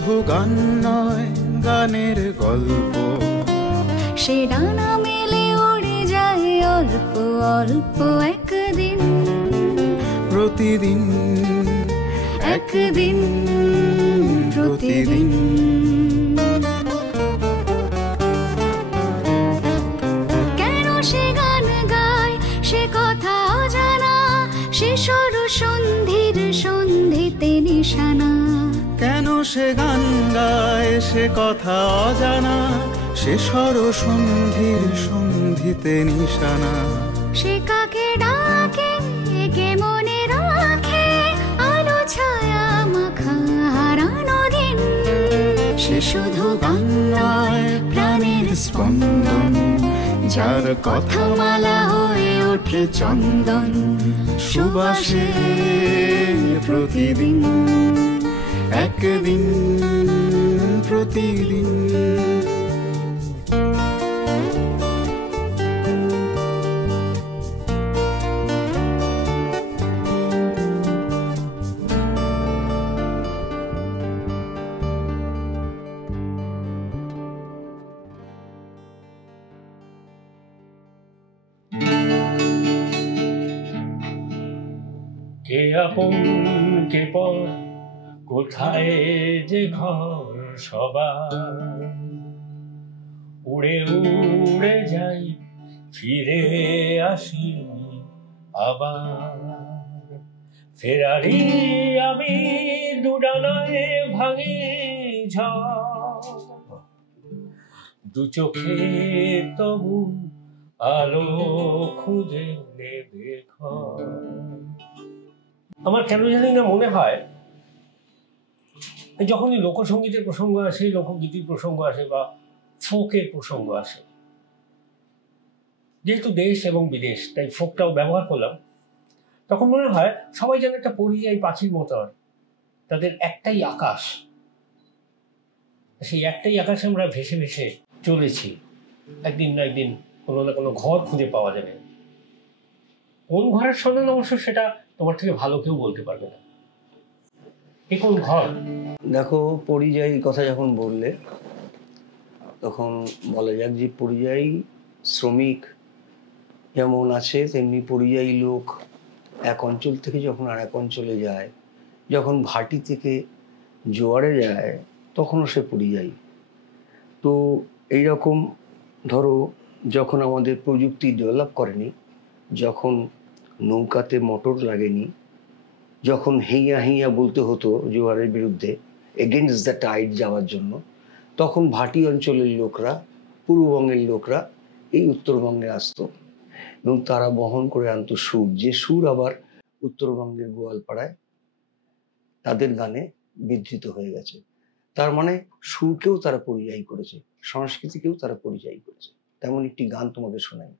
শুধু গান নয়, গানের গল্প। সে ডানা মেলে উড়ে যায় অল্প অল্প একদিন, প্রতিদিন একদিন প্রতিদিন। কেন সে গান গায় সে কথা অজানা, সে সর সন্ধির সন্ধিতে নিশানা। কেন সে গান গায় সে কথা অজানা, সে সর সন্ধির সন্ধিতে নিশানা। সে কাকে ডাকে কে মনে রাখে, আলো ছায়া মাখা হারানো দিন। সে শুধু গান নয়, প্রাণের স্পন্দন, যার কথা মালা হয়ে ওঠে চন্দন সুবাসে প্রতিদিন, একদিন প্রতিদিন। কে আপন কে পর, কোথায় যে ঘর সবার। উড়ে উড়ে যাই ফিরে আসি আবার। ফেরারি আমি দুডানায় ভাঙি ঝড়, দু চোখে তবু আলো খুঁজে নেবে ঘর। আমার কেন জানি না মনে হয় যখনই লোকসঙ্গীতের প্রসঙ্গ আসে, লোকগীতির প্রসঙ্গ আসে বা ফোকের প্রসঙ্গ আসে, যেহেতু দেশ এবং বিদেশ তাই ফোকটাও ব্যবহার করলাম, তখন মনে হয় সবাই যেন একটা পরিযায়ী পাখির মতো, তাদের একটাই আকাশ, সেই একটাই আকাশে আমরা ভেসে ভেসে চলেছি। একদিন না একদিন কোনো না কোনো ঘর খুঁজে পাওয়া যাবে। কোন ঘরের সন্ধান অবশ্য সেটা তোমার থেকে ভালো কেউ বলতে পারবে না। এ কোন ঘর? দেখো, পরিযায়ী কথা যখন বললে তখন বলা যাক যে পরিযায়ী শ্রমিক যেমন আছে, তেমনি পরিযায়ী লোক এক অঞ্চল থেকে যখন আর এক অঞ্চলে যায়, যখন ভাটি থেকে জোয়ারে যায় তখনও সে পরিযায়ী। তো এইরকম ধরো, যখন আমাদের প্রযুক্তি ডেভেলপ করেনি, যখন নৌকাতে মোটর লাগেনি, যখন হেইয়া হেইয়া বলতে হতো জোয়ারের বিরুদ্ধে, এগেনস্ট দ্য টাইড যাওয়ার জন্য, তখন ভাটি অঞ্চলের লোকরা, পূর্ববঙ্গের লোকরা এই উত্তরবঙ্গে আসতো এবং তারা বহন করে আনতো সুর, যে সুর আবার উত্তরবঙ্গের গোয়ালপাড়ায় তাদের গানে বিধৃত হয়ে গেছে। তার মানে সুরকেও তারা পরিযায়ী করেছে, সংস্কৃতিকেও তারা পরিযায়ী করেছে। তেমন একটি গান তোমাদের শোনাই,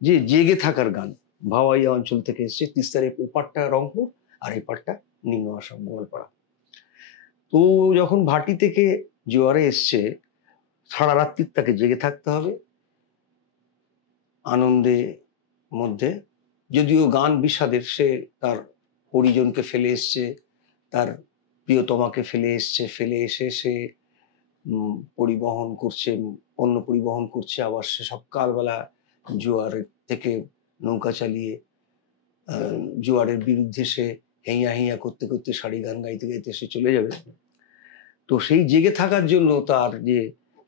যে জেগে থাকার গান। ভাওয়াইয়া অঞ্চল থেকে এসছে, তিস্তার ওপারটা রংপুর আর এই পারটা নিম্ন আসাম গোয়ালপাড়া। তো যখন ভাটি থেকে জোয়ারে এসছে, সারা রাত্রি তাকে জেগে থাকতে হবে আনন্দের মধ্যে। যদিও গান বিষাদের, সে তার পরিজনকে ফেলে এসছে, তার প্রিয়তমাকে ফেলে এসছে, ফেলে এসে সে পরিবহন করছে, পণ্য পরিবহন করছে। আবার সে সকালবেলা জোয়ারের থেকে নৌকা চালিয়ে জোয়ারের বিরুদ্ধে সে হেইয়া হেইয়া করতে করতে সারি গান গাইতে গাইতে সে চলে যাবে। তো সেই জেগে থাকার জন্য তার যে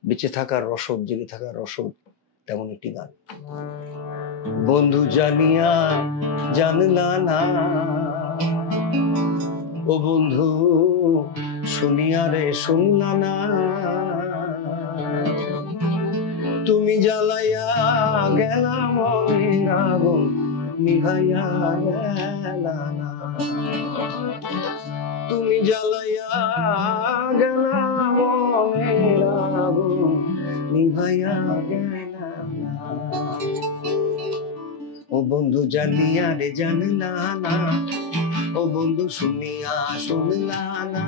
বেঁচে থাকার রসদ, জেগে থাকার রসদ, তেমন একটি গান। বন্ধু জানিয়া জানলা না, ও বন্ধু শুনিয়া রে শুনলা না, তুমি জ্বালাইয়া গেলা মনের আগুন নিভাইয়া গেলা না, তুমি জ্বালাইয়া গেলা মনের আগুন নিভাইয়া গেলা না। ও বন্ধু জানিয়া রে জানলা না, ও বন্ধু শুনিয়া শুনলা না,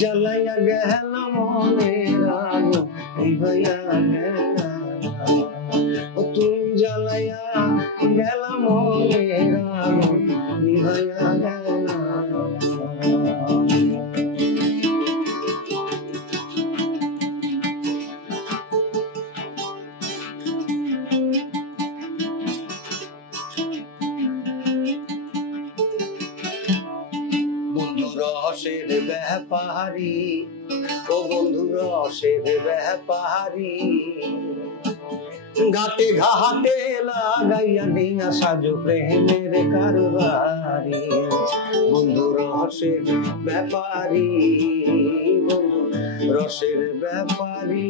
জ্বালাইয়া গেলা মনের আগুন নিভাইয়া গেলা না, ও তুমি জ্বালাইয়া গেলা মনের আগুন নিভাইয়া গেলা না। রসের ব্যাপারী, ও বন্ধু রসের ব্যাপারী, ঘাটে ঘাটে লাগাইয়া ডিঙা সাজো প্রেমের কারবারি, বন্ধু রসের ব্যাপারী, বন্ধু রসের ব্যাপারী,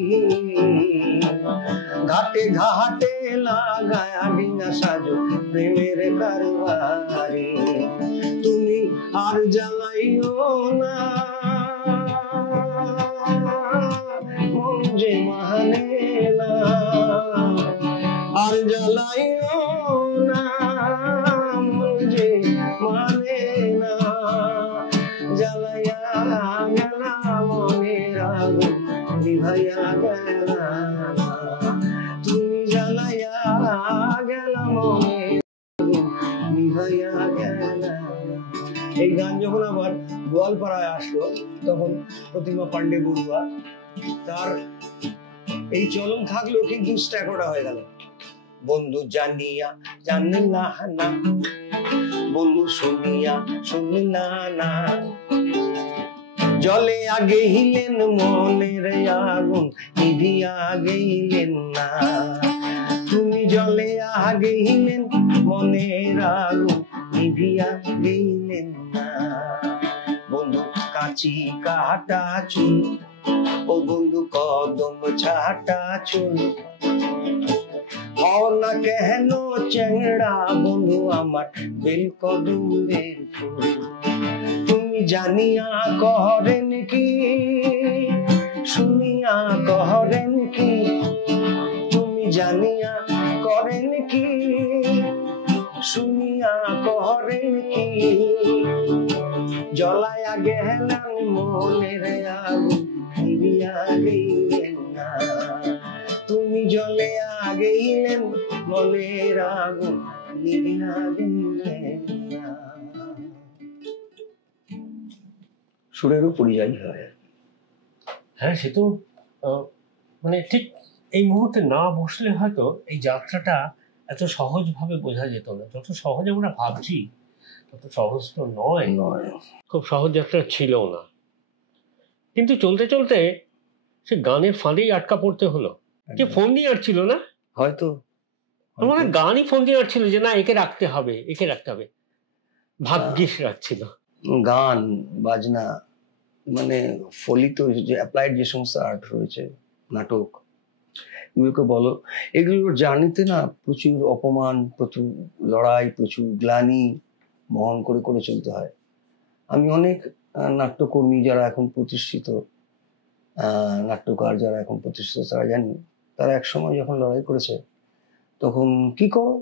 ঘাটে ঘাটে লাগাইয়া ডিঙা সাজো প্রেমের কারবারি, তুমি আর জ্বালাইও না মন যে মানে না, আর জ্বালাইও না মন যে মানে না, জ্বালাইয়া গেলা মনের আগুন নিভাইয়া গেলা, তুমি জ্বালাইয়া গেলা মনের আগুন নিভাইয়া গেলা। এই গান যখন আবার গোয়ালপাড়ায় আসলো তখন প্রতিমা পান্ডে বড়ুয়া তার এই চলন থাকলেও কিন্তু স্ট্যাকোটা হয়ে গেল। বন্ধু জানিয়া জানলা না, বন্ধু শুনিয়া শুনলা না, জলে আগে হিলেন মনের আগুন নিভিয়া গেলেন না, তুমি জলে আগে হিলেন মনের আগুন নিভিয়া গেলেন না, বন্ধু কাঁচি কাটা চুল, ও বন্ধু কদম ছাটা চুল, হও না কেন চেংড়া বন্ধু আমার বেল কদমের ফুল, তুমি জানিয়া করেন কি শুনিয়া করেন কি, তুমি জানিয়া করেন কি শুনিয়া করেন কি, জ্বলায়া গেলেন মনের আগুন নিভিয়া গেলেন না, তুমি জ্বলে গেলেন মনের আগুন নিভিয়া গেলেন না। সুরেরও পরিযায়ী হয়। হ্যাঁ, সে তো মানে ঠিক এই মুহূর্তে না বসলে হয়তো এই যাত্রাটা এত সহজভাবে বোঝা যেত না। যত সহজ আমরা ভাবছি তত সহজ তো নয়, খুব সহজ যাত্রা ছিল না। কিন্তু চলতে চলতে সে গানের ফাঁদেই আটকা পড়তে হলো। যে ফোন দিয়ে আটছিল না, হয়তো আমার গানই ফোন দিয়ে আটছিল যে না একে রাখতে হবে, একে রাখতে হবে, ভাগ্যিস রাখছিল। গান বাজনা মানে ফলিত যে অ্যাপ্লাইড যে সমস্ত আর্ট রয়েছে, নাটক, এগুলোকে বলো, এগুলোর জার্নিতে না প্রচুর অপমান, প্রচুর লড়াই, প্রচুর গ্লানি বহন করে করে চলতে হয়। আমি অনেক নাট্যকর্মী যারা এখন প্রতিষ্ঠিত, নাট্যকার যারা এখন প্রতিষ্ঠিত, তারা জানি তারা একসময় যখন লড়াই করেছে তখন কি করো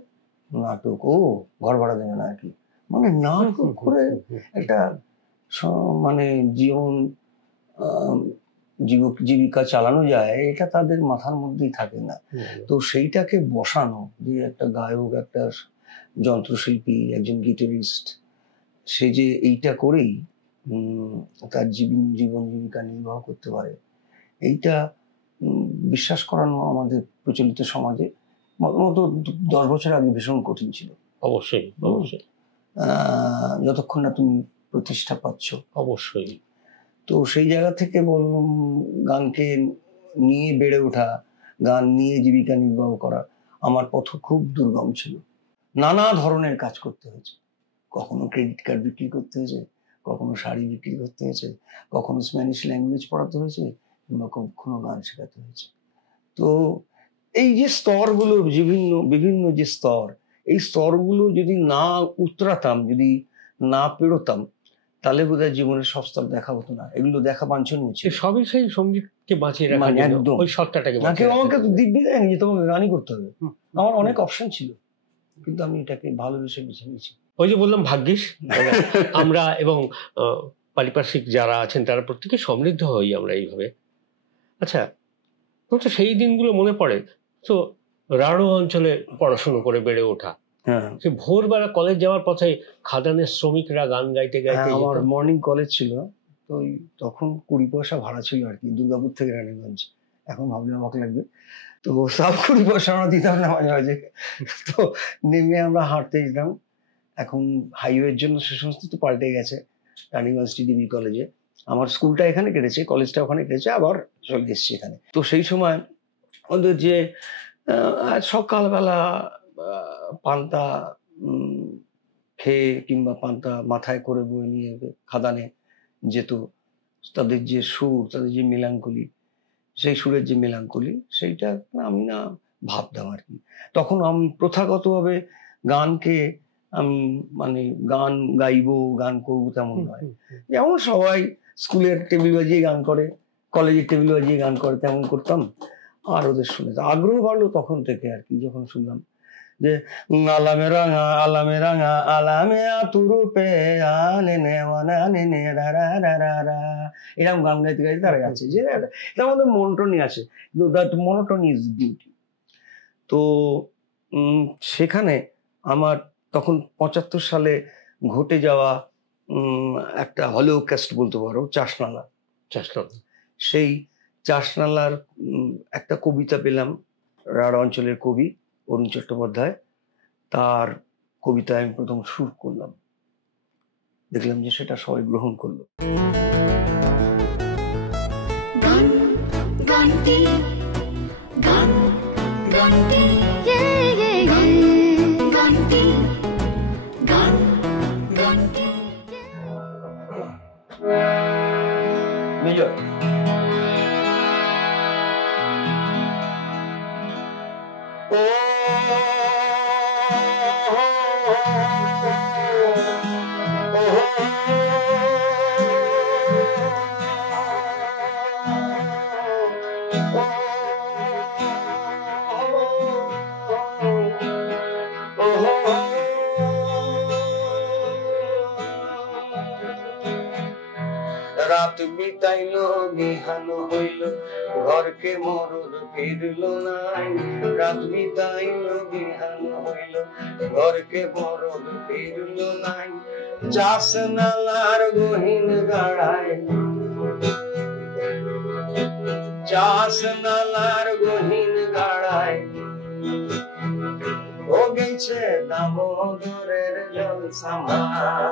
নাটক, ও ঘর ভাড়া দেবে না আর কি, মানে নাটক করে একটা মানে জীবিকা চালানো যায়, এটা তাদের মাথার মধ্যেই থাকে না। তো সেইটাকে বসানো যে একটা গায়ক, একটা যন্ত্রশিল্পী, একজন গিটারিস্ট, সে যে এইটা করেই তার জীবন জীবিকা নির্বাহ করতে পারে, এইটা বিশ্বাস করানো আমাদের প্রচলিত সমাজে মতো 10 বছর আগে ভীষণ কঠিন ছিল। অবশ্যই অবশ্যই, যতক্ষণ না তুমি প্রতিষ্ঠা পাচ্ছ। অবশ্যই। তো সেই জায়গা থেকে বললাম, গানকে নিয়ে বেড়ে ওঠা, গান নিয়ে জীবিকা নির্বাহ করা আমার পথ খুব দুর্গম ছিল। নানা ধরনের কাজ করতে হয়েছে, কখনো ক্রেডিট কার্ড বিক্রি করতে হয়েছে, কখনো শাড়ি বিক্রি করতে হয়েছে, কখনো স্প্যানিশ ল্যাঙ্গুয়েজ পড়াতে হয়েছে, কিংবা কখনো গান শেখাতে হয়েছে। তো এই যে স্তরগুলো, বিভিন্ন যে স্তর, এই স্তরগুলো যদি না উতরাতাম, যদি না পেরোতাম, তাহলে বোধহয় জীবনের সব স্তর দেখা হতো না। এগুলো দেখা বাঞ্ছনীয় ছিল। সবই সেই সঙ্গীতকে বাঁচিয়ে রাখা, একদম ওই সত্তাটাকে। কেউ আমাকে দিব্যি দেয়নি যে তোমাকে গানই করতে হবে, আমার অনেক অপশন ছিল, কিন্তু আমি এটাকে ভালোবেসে বেছে নিয়েছি। ওই যে বললাম ভাগ্যিস। আমরা এবং পারিপার্শ্বিক যারা আছেন তারা প্রত্যেকে সমৃদ্ধ হই আমরা এইভাবে। আচ্ছা, তো সেই দিনগুলো মনে পড়ে তো, রাঢ় অঞ্চলে পড়াশুনো করে বেড়ে ওঠা, সে ভোরবেলা কলেজ যাওয়ার পথে খাদানের শ্রমিকরা গান গাইতে গাইতে, আমার মর্নিং কলেজ ছিল, তো তখন 20 পয়সা ভাড়া ছিল আর কি, দুর্গাপুর থেকে রানীগঞ্জ। এখন ভাবলে অবাক লাগবে, তো সব 20 পয়সা আমরা দিতাম না মাঝে মাঝে। তো নেমে আমরা হাঁটতে যেতাম। এখন হাইওয়ের জন্য সে সমস্ত তো পাল্টে গেছে, রানীগঞ্জ ডিবি কলেজে। আমার স্কুলটা এখানে কেটেছে, কলেজটা ওখানে কেটেছে, আবার চলে এসেছি এখানে। তো সেই সময় ওদের যে সকালবেলা পান্তা খেয়ে কিংবা পান্তা মাথায় করে বই নিয়ে খাদানে যেত, তাদের যে সুর, তাদের যে মেলাঙ্কলি, সেই সুরের যে মেলাঙ্কলি, সেইটা আমি না ভাবতাম আর কি। তখন আমি প্রথাগতভাবে গানকে আমি মানে গান গাইবো, গান করবো তেমন নয়। যেমন সবাই স্কুলের টেবিল বাজিয়ে গান করে, কলেজের টেবিল বাজিয়ে গান করে, তেমন করতাম। আর ওদের শুনে আগ্রহ বাড়লো তখন থেকে আর কি, যখন শুনলাম যে আলামে রাঙা আলামে রাঙা আলামে আতুরূপে আনে নে আনে নে রা রা রা রা রা, এরকম গান গাইতে গাইতে তারা যাচ্ছে, যে এটার মধ্যে মনোটনি আছে, কিন্তু দ্যাট মনোটনি ইজ বিউটি। তো সেখানে আমার তখন 75 সালে ঘটে যাওয়া একটা হলিউডকাস্ট বলতে পারো, চাষনালা। সেই চাষনালার একটা কবিতা পেলাম, রাঢ় অঞ্চলের কবি অরুণ চট্টোপাধ্যায়, তার কবিতায় আমি প্রথম সুর করলাম, দেখলাম যে সেটা সবাই গ্রহণ করলো। গান গানটি গান গানটি গানটি গান গানটি বিজয় রাত বিতাইল বিহান হইল, ঘরকে মরদ ফিরল নাই। রাত বিতাইল বিহান হইল, ঘরকে মরদ ফিরল নাই। চাষ নালার গহীন গাড়ায়, চাষ নালার গহীন গাড়ায় ও গেছে দামোদরের জল সামার,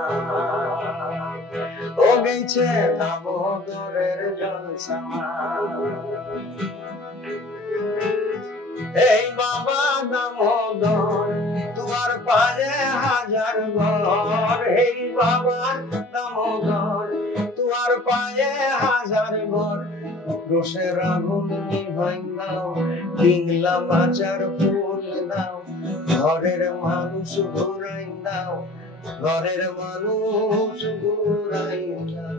ও গেছে দামোদরের জল সামার। এই বাবা দামোদর তোমার পায়ে হাজার ঘর, এই বাবা দামোদর তোমার পায়ে হাজার ঘর। রোষের আগুন নিভাই দাও, পিংলা মাচার ফুল দাও, ঘরের মানুষ ঘুরাই দাও, ঘরের মানুষ ঘুরাই দাও,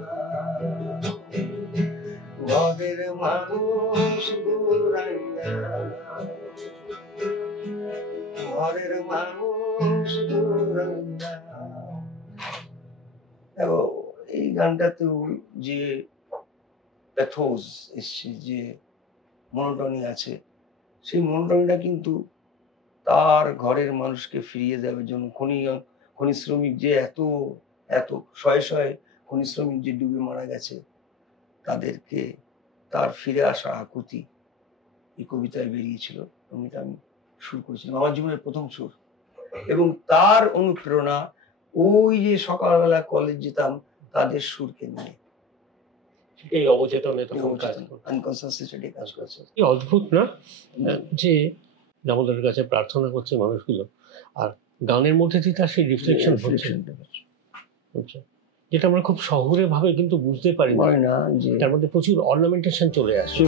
ঘরের মানুষ ঘুরাই দাও, ঘরের মানুষ ঘুরাই দাও। এই গানটাতেও যে প্যাথোস এসছে, যে মনোটনি আছে, সেই মনোটনিটা কিন্তু তার ঘরের মানুষকে ফিরিয়ে দেওয়ার জন্য খনি শ্রমিক যে এত এত শয়ে শয়ে খনি শ্রমিক যে ডুবে মারা গেছে, তাদেরকে তার ফিরে আসা আকুতি এই কবিতায় বেরিয়েছিল। এটা আমি সুর করেছিলাম, আমার জীবনের প্রথম সুর। এবং তার অনুপ্রেরণা ওই যে সকালবেলা কলেজ যেতাম তাদের সুরকে নিয়ে, এই অবচেতনে আনকনসিয়াসলি কাজ করছে। কি অদ্ভুত না, যে দামোদরের কাছে প্রার্থনা করছে মানুষগুলো, আর গানের মধ্যে দিয়ে তার সেই রিফ্লেকশন হচ্ছে, যেটা আমরা খুব শহুরে ভাবে কিন্তু বুঝতে পারি না, তার মধ্যে প্রচুর অর্নামেন্টেশন চলে আসে।